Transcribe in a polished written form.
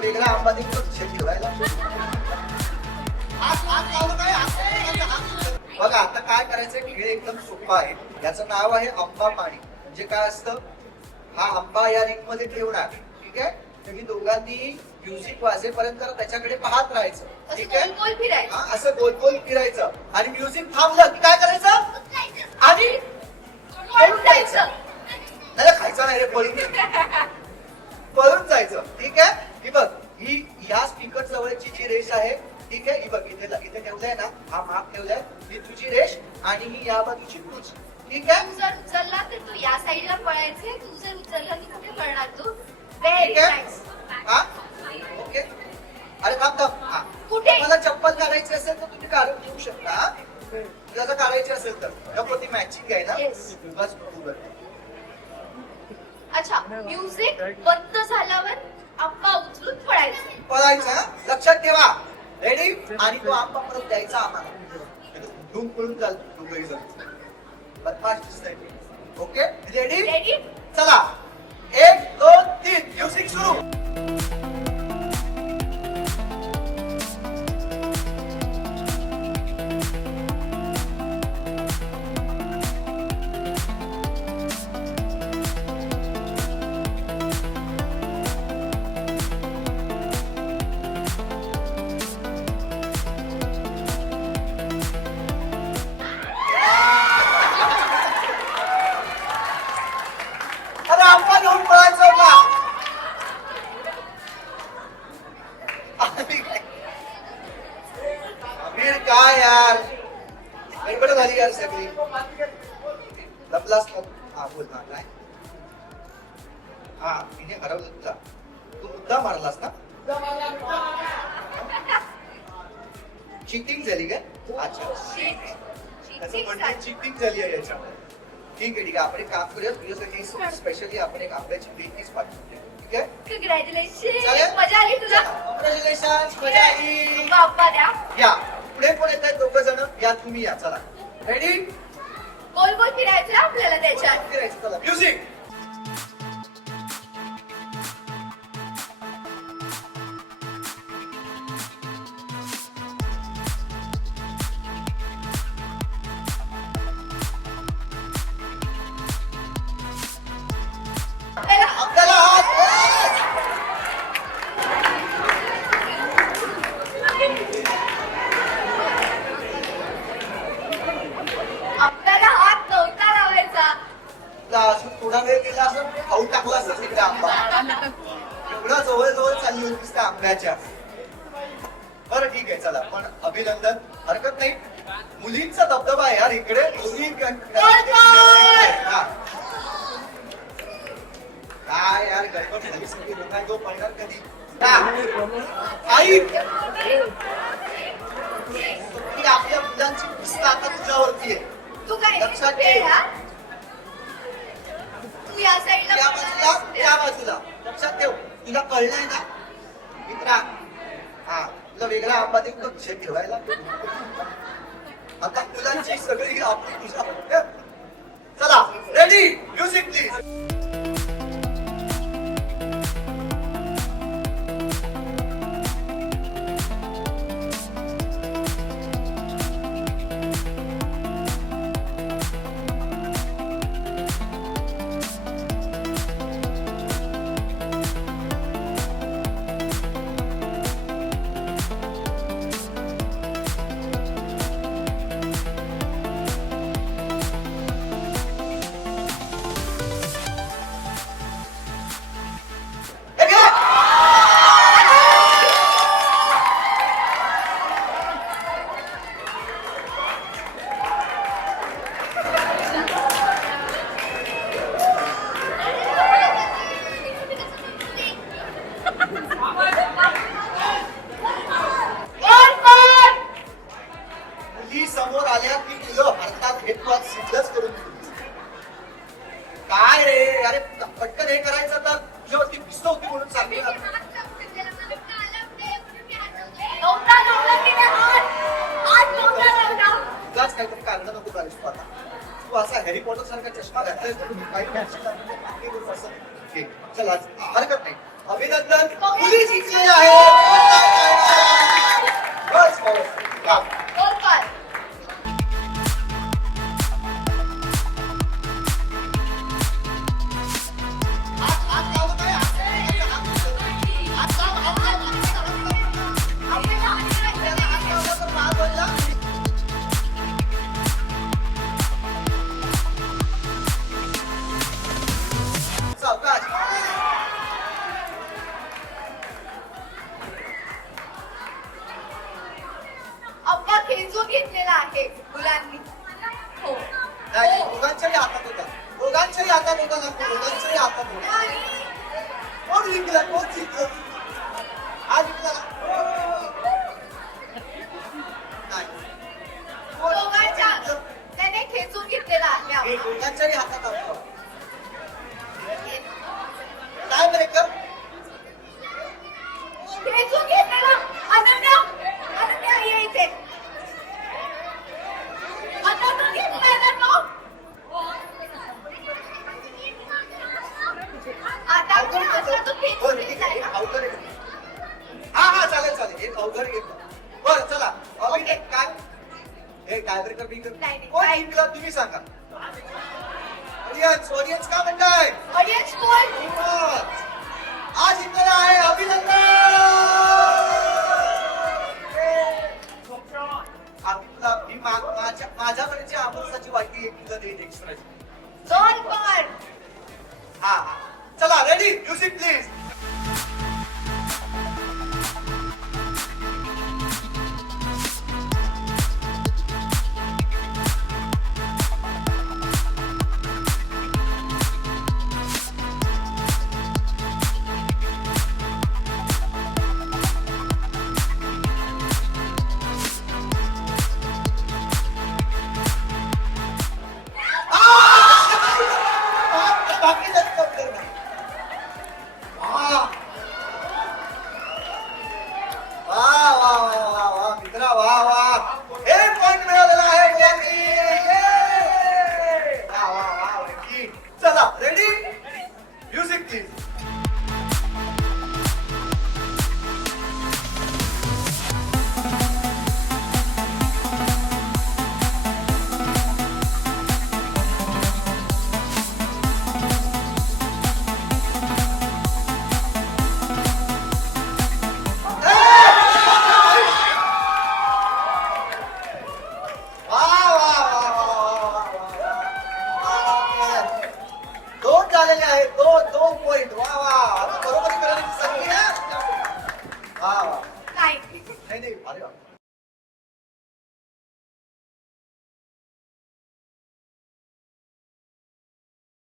वेगळा आंबा देतो ठेवायला. बघा आता काय करायचं, खेळ एकदम सोपा आहे. याचं नाव आहे आंबा पाणी. म्हणजे काय असतं, हा आंबा या रिंग मध्ये ठेवणार, ठीक आहे. तुम्ही दोघांनी म्युझिक वाजेपर्यंत त्याच्याकडे पाहत राहायचं, ठीक आहे. असं गोल गोल फिरायचं आणि म्युझिक थांबलं की काय करायचं आणि पळून जायचं. नाही खायचं नाही रे, पळून जायचं, ठीक आहे. ही बघ, ही या स्पीकर जवळची जी रेष आहे, ठीक आहे. ही बघ इथे इथे ठेवलंय ना, हा माप ठेवलाय, ही तुझी रेष आणि ही या बाजूची तुझी, ठीक आहे. तू जर उचलला तर तू या साईडला पळायचे, तू जर उचलला की कुठे पळणार तू. Very nice. हा ओके. अरे थांब थांब. हा कुठे मला चप्पल काढायची असेल तर तुम्ही काढून घेऊ शकता. तुला जर काढायची असेल तर नको, ती मॅचिंग आहे ना. बस अच्छा, म्युझिक बंद झाल्यावर आंबा उचलून पळायचं. लक्षात ठेवा. रेडी. आणि तो आंबा परत द्यायचा आम्हाला. धूम पळून चालतो दोघंही जण. बदमाश दिसतंय. Okay ready. रेडी. चला 1 2 3 म्युझिक सुरू. आंबा घेऊन पळायचं होता. अमीर काय यार, गडबड झाली यार सगळी. लपलास का? हा बोल ना काय. हा तिने हरवलं तुला. तू मुद्दा मारलास ना. चिटिंग झाली काय? अच्छा, चिटिंग झाली आहे याच्यामध्ये. ठीक आहे ठीक आहे. आपण एक काम करूया, तुझ्यासाठी स्पेशली आपण एक आंब्याची पेटीच पाठवूया, ठीक आहे. कॉंग्रॅच्युलेशन. मजा आली तुला. कॉंग्रॅच्युलेशन. मजा आली. आंबा द्या. या पुढे कोण येत आहेत दोघं जण, या तुम्ही या. चला रेडी. गोल गोल फिरायचं आपल्याला त्याच्यात. फिरायचं. चला म्युझिक. आपल्याला आपल्याला हात नव्हता लावायचा. अजून थोडा वेळ गेला असं खाऊ टाकला असं तिकडे आंबा. एवढा जवळ जवळ चालली होतीस त्या आंब्याच्या. बरं ठीक आहे चला, पण अभिनंदन, हरकत नाही. मुलींचा दबदबा आहे यार इकडे. दोन्ही काय यार गडबड झाली सगळी. लोकांना जो पळणार कधी. आई आपल्या मुलांची पुस्तक आता तुझ्यावरती आहे. तू काय लक्षात ठेव. तू या साईडला त्या बाजूला, त्या बाजूला. लक्षात ठेव. तुला कळलंय ना मित्रा. हा तुला वेगळा आंबा देऊ का विषय ठेवायला. आता मुलांची सगळी आपली तुझ्या. चला रेडी. Music please. समोर आल्या की तुझं हातात घेतलं सिद्धच करून काय रे. अरे पटकन हे करायचं तर तुझ्यावरती पिस्त होती म्हणून सांगितलं. तुलाच काहीतरी कारण नको करायचं तू आता. तू असा हॅरी पॉटर सारखा चष्मा घातलाय. चला हरकत नाही. अभिनंदन मुली जिंकली आहे बस का रोल कॉल. अब्बा खेचून घेतलेला आहे मुलांनी. हो. नाही हो. दोघांच्याही हातात होता दोघांच्याही हातात होता ना दोघांच्याही हातात होता कोण जिंकला कोण जिंकलं हा जिंकला नाही कोण दोघांच्या जिंकलं? त्याने खेचून घेतलेला आहे हे अब्बा. दोघांच्याही हातात होतं काय ब्रेकर खेचून घेतलेला. अनन्या अनन्या ये इथे. अनन्या घेतलाय ना तो. आता तो खेचून घेतलाय ना. हा हा चालेल चालेल एक अवघड एक बरं चला अभिनय काय हे काय ब्रेकर बिकर नाही, नाही. कोण जिंकलं तुम्ही सांगा ऑडियन्स ऑडियन्स काय म्हणताय ऑडियन्स बोल. आज जिंकलेला आहे अभिनंदन आपला मी माझ्याकडे अमृताची वाटी एक तुला देईन एक्स्ट्राची रोल कॉल. हा हा चला रेडी म्युझिक प्लीज बाकी कर वा वा वा वा वा मित्रा वा वा एक पॉइंट मिळालेला आहे मुलांनी. वा वा वा वरती. चला रेडी म्युझिक प्लीज दोन झालेले आहेत दोन पॉइंट वा वा आता बरोबरी करण्याची संधी आहे वा वा नाही. नाही नाही अरे वा